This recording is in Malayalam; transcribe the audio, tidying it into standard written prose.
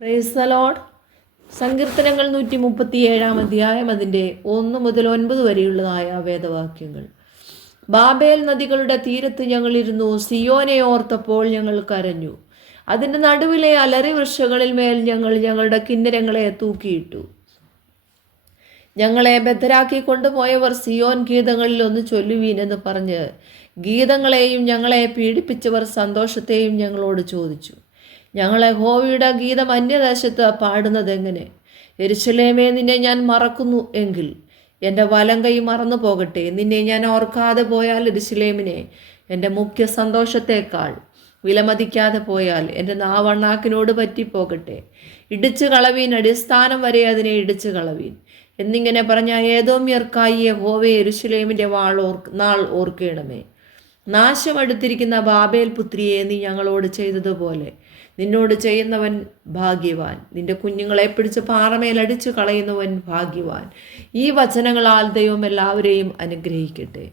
Praise the Lord. സങ്കീർത്തനങ്ങൾ 137 അധ്യായം അതിൻ്റെ 1 മുതൽ 9 വരെയുള്ളതായ വേദവാക്യങ്ങൾ. ബാബേൽ നദികളുടെ തീരത്ത് ഞങ്ങളിരുന്നു, സിയോനെ ഓർത്തപ്പോൾ ഞങ്ങൾ കരഞ്ഞു. അതിൻ്റെ നടുവിലെ അലറി വൃക്ഷങ്ങളിൽ മേൽ ഞങ്ങൾ ഞങ്ങളുടെ കിന്നരങ്ങളെ തൂക്കിയിട്ടു. ഞങ്ങളെ ബദ്ധരാക്കി കൊണ്ടുപോയവർ സിയോൻ ഗീതങ്ങളിൽ ഒന്ന് ചൊല്ലുവീൻ എന്ന് പറഞ്ഞ് ഗീതങ്ങളെയും ഞങ്ങളെ പീഡിപ്പിച്ചവർ സന്തോഷത്തെയും ഞങ്ങളോട് ചോദിച്ചു. ഞങ്ങൾ യഹോവയുടെ ഗീതം അന്യദേശത്ത് പാടുന്നത് എങ്ങനെ? യെരൂശലേമേ, നിന്നെ ഞാൻ മറക്കുന്നു എങ്കിൽ എൻ്റെ വലം കൈ മറന്നു പോകട്ടെ. നിന്നെ ഞാൻ ഓർക്കാതെ പോയാൽ യെരൂശലേമിനെ എൻ്റെ മുഖ്യ സന്തോഷത്തേക്കാൾ വിലമതിക്കാതെ പോയാൽ എൻ്റെ നാവണ്ണാക്കിനോട് പറ്റിപ്പോകട്ടെ. ഇടിച്ചു കളവീൻ, അടിസ്ഥാനം വരെ അതിനെ ഇടിച്ചു കളവീൻ എന്നിങ്ങനെ പറഞ്ഞ ഏദോമ്യർക്കായി യഹോവേ, യെരൂശലേമിൻ്റെ നാൾ ഓർക്കണമേ. നാശമടുത്തിരിക്കുന്ന ബാബേൽ പുത്രിയെ നീ ഞങ്ങളോട് ചെയ്തതുപോലെ നിന്നോട് ചെയ്യുന്നവൻ ഭാഗ്യവാൻ. നിന്റെ കുഞ്ഞുങ്ങളെ പിടിച്ച് പാറമേൽ അടിച്ചു കളയുന്നവൻ ഭാഗ്യവാൻ. ഈ വചനങ്ങളാൽ ദൈവം എല്ലാവരെയും അനുഗ്രഹിക്കട്ടെ.